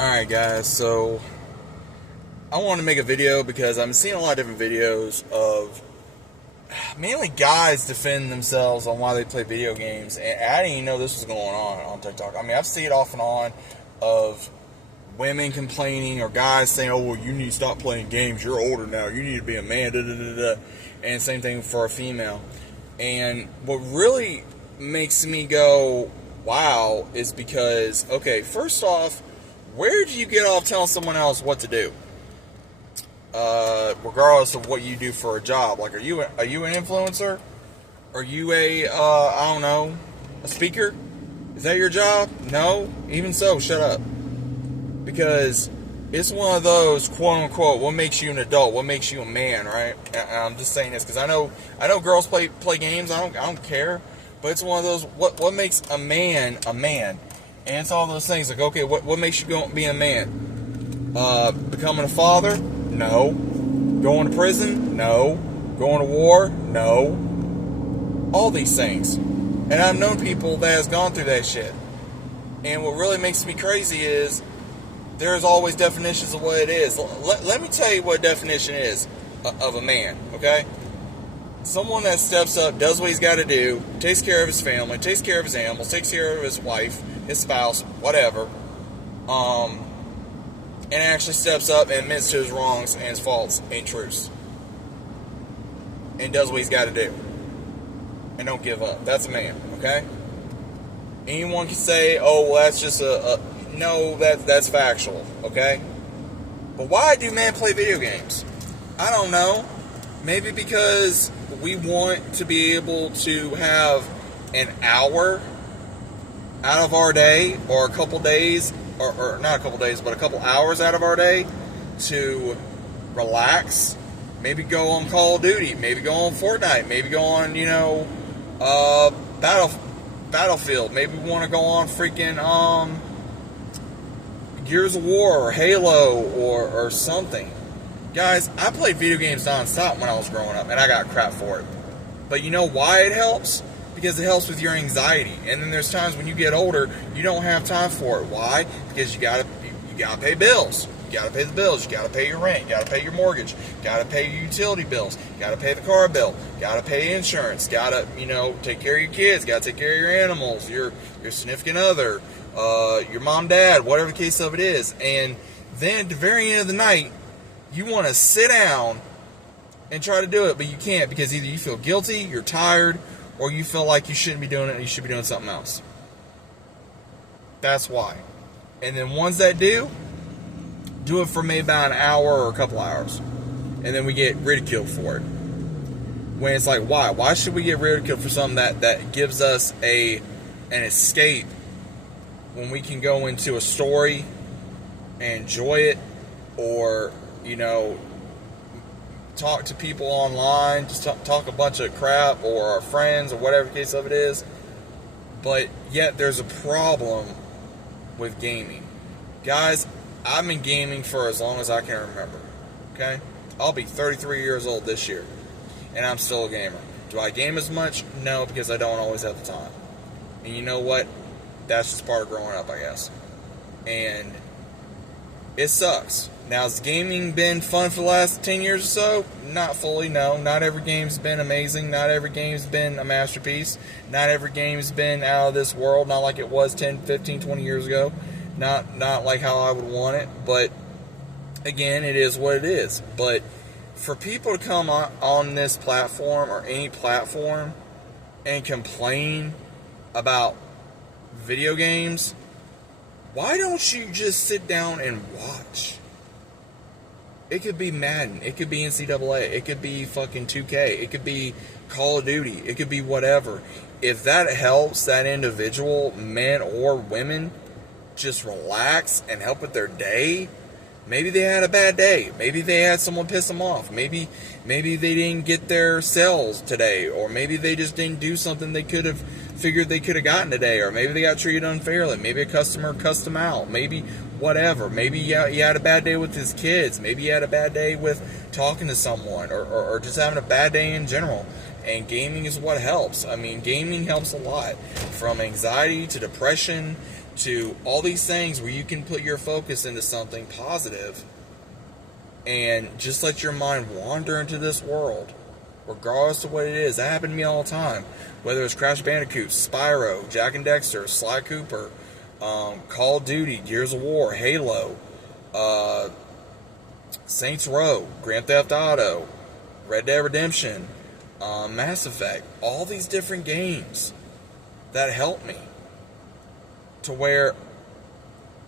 Alright guys, so I want to make a video because I'm seeing a lot of different videos of mainly guys defending themselves on why they play video games, and I didn't even know this was going on TikTok. I mean, I've seen it off and on of women complaining or guys saying, oh, well, you need to stop playing games, you're older now, you need to be a man, da da da da. And same thing for a female. And what really makes me go, wow, is because, okay, first off, where do you get off telling someone else what to do? Regardless of what you do for a job. Like, are you an influencer? Are you I don't know, a speaker? Is that your job? No? Even so, shut up. Because it's one of those, quote unquote, what makes you an adult? What makes you a man, right? And I'm just saying this because I know girls play games. I don't care. But it's one of those, what makes a man a man? And it's all those things like, okay, what makes you go be a man? Becoming a father? No. Going to prison? No. Going to war? No. All these things. And I've known people that has gone through that shit. And what really makes me crazy is there's always definitions of what it is. Let me tell you what a definition is of a man, okay? Someone that steps up, does what he's got to do, takes care of his family, takes care of his animals, takes care of his wife, his spouse, whatever, and actually steps up and admits to his wrongs and his faults and truths, and does what he's got to do, and don't give up. That's a man, okay? Anyone can say, oh, well, that's just no, that's factual, okay? But why do men play video games? I don't know. Maybe because we want to be able to have an hour out of our day, or a couple days, or not a couple days, but a couple hours out of our day to relax. Maybe go on Call of Duty, maybe go on Fortnite, maybe go on, Battlefield. Maybe we want to go on freaking Gears of War or Halo or something. Guys, I played video games non-stop when I was growing up, and I got crap for it. But you know why it helps? Because it helps with your anxiety. And then there's times when you get older, you don't have time for it. Why? Because you gotta pay bills. You gotta pay the bills. You gotta pay your rent. You gotta pay your mortgage. You gotta pay your utility bills. You gotta pay the car bill. You gotta pay insurance. You gotta, take care of your kids. You gotta take care of your animals, your significant other, your mom, dad, whatever the case of it is. And then at the very end of the night, you want to sit down and try to do it, but you can't because either you feel guilty, you're tired, or you feel like you shouldn't be doing it and you should be doing something else. That's why. And then ones that do it for maybe about an hour or a couple hours. And then we get ridiculed for it. When it's like, why? Why should we get ridiculed for something that gives us an escape when we can go into a story and enjoy it, or talk to people online, just talk a bunch of crap, or our friends, or whatever the case of it is. But yet there's a problem with gaming. Guys, I've been gaming for as long as I can remember, okay? I'll be 33 years old this year, and I'm still a gamer. Do I game as much? No, because I don't always have the time. And you know what? That's just part of growing up, I guess. And it sucks. Now, has gaming been fun for the last 10 years or so? Not fully, no. Not every game's been amazing. Not every game's been a masterpiece. Not every game's been out of this world. Not like it was 10, 15, 20 years ago. Not like how I would want it. But, again, it is what it is. But for people to come on this platform or any platform and complain about video games, why don't you just sit down and watch? It could be Madden. It could be NCAA. It could be fucking 2K. It could be Call of Duty. It could be whatever. If that helps that individual, men or women, just relax and help with their day, maybe they had a bad day. Maybe they had someone piss them off. Maybe they didn't get their sales today, or maybe they just didn't do something they could have figured they could have gotten today, or maybe they got treated unfairly. Maybe a customer cussed them out. Maybe whatever. Maybe he had a bad day with his kids. Maybe he had a bad day with talking to someone, or just having a bad day in general. And gaming is what helps. I mean, gaming helps a lot. From anxiety to depression to all these things where you can put your focus into something positive and just let your mind wander into this world, regardless of what it is. That happened to me all the time. Whether it's Crash Bandicoot, Spyro, Jak and Dexter, Sly Cooper, Call of Duty, Gears of War, Halo, Saints Row, Grand Theft Auto, Red Dead Redemption, Mass Effect, all these different games that help me to where,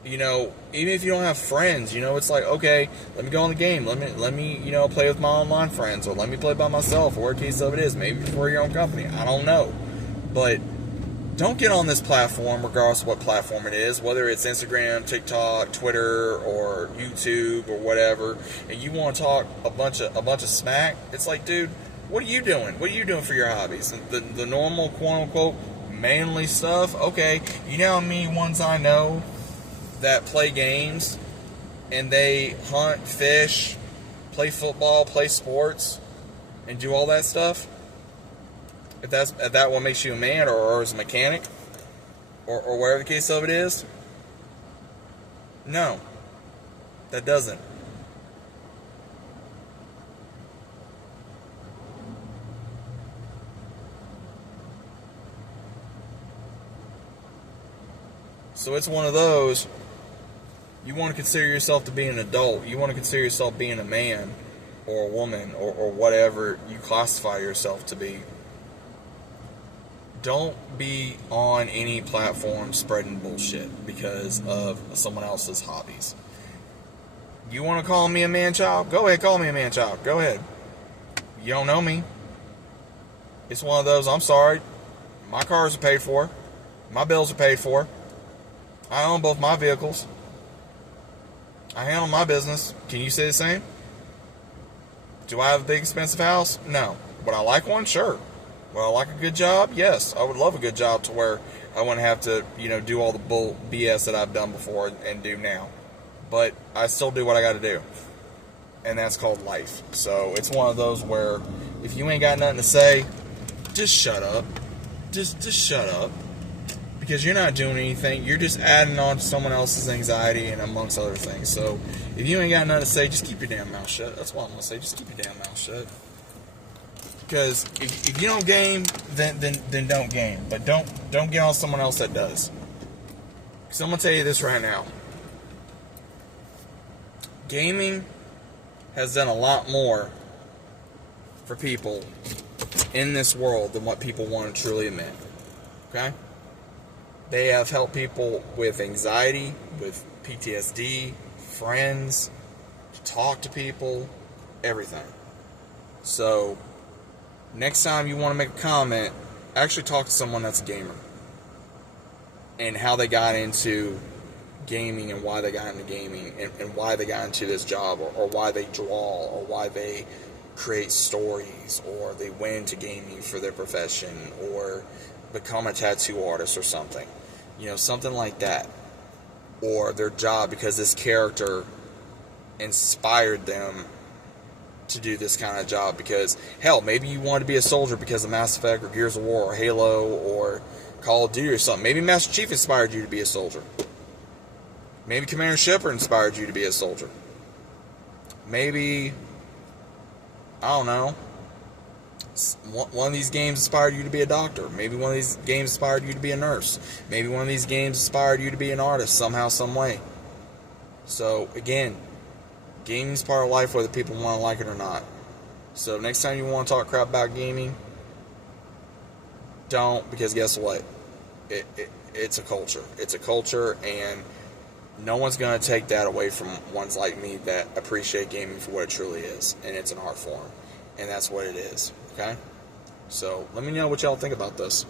even if you don't have friends, it's like, okay, let me go on the game, let me play with my online friends, or let me play by myself, or whatever case of it is, maybe for your own company, I don't know, but don't get on this platform, regardless of what platform it is, whether it's Instagram, TikTok, Twitter, or YouTube, or whatever, and you want to talk a bunch of smack. It's like, dude, what are you doing? What are you doing for your hobbies? The normal, quote-unquote, manly stuff? Okay, you know how many ones I know that play games, and they hunt, fish, play football, play sports, and do all that stuff? If that what makes you a man, or as a mechanic, or whatever the case of it is, no, that doesn't. So it's one of those, you want to consider yourself to be an adult, you want to consider yourself being a man, or a woman, or whatever you classify yourself to be. Don't be on any platform spreading bullshit because of someone else's hobbies. You want to call me a man-child? Go ahead, call me a man-child. Go ahead. You don't know me. It's one of those, I'm sorry, my cars are paid for, my bills are paid for, I own both my vehicles, I handle my business. Can you say the same? Do I have a big expensive house? No. Would I like one? Sure. Would I like a good job? Yes. I would love a good job to where I wouldn't have to, do all the bull BS that I've done before and do now. But I still do what I got to do. And that's called life. So it's one of those where if you ain't got nothing to say, just shut up. Just shut up. Because you're not doing anything. You're just adding on to someone else's anxiety and amongst other things. So if you ain't got nothing to say, just keep your damn mouth shut. That's what I'm going to say. Just keep your damn mouth shut. Because if you don't game, then don't game. But don't get on someone else that does. Because I'm going to tell you this right now. Gaming has done a lot more for people in this world than what people want to truly admit. Okay? They have helped people with anxiety, with PTSD, friends, to talk to people, everything. So next time you want to make a comment, actually talk to someone that's a gamer. And how they got into gaming and why they got into gaming and why they got into this job or why they draw or why they create stories or they went into gaming for their profession or become a tattoo artist or something. Something like that. Or their job because this character inspired them to do this kind of job because, hell, maybe you wanted to be a soldier because of Mass Effect or Gears of War or Halo or Call of Duty or something. Maybe Master Chief inspired you to be a soldier. Maybe Commander Shepard inspired you to be a soldier. Maybe, I don't know, one of these games inspired you to be a doctor. Maybe one of these games inspired you to be a nurse. Maybe one of these games inspired you to be an artist somehow, some way. So, again, gaming's part of life whether people want to like it or not. So next time you want to talk crap about gaming, don't, because guess what? It's a culture. It's a culture, and no one's going to take that away from ones like me that appreciate gaming for what it truly is, and it's an art form, and that's what it is, okay? So let me know what y'all think about this.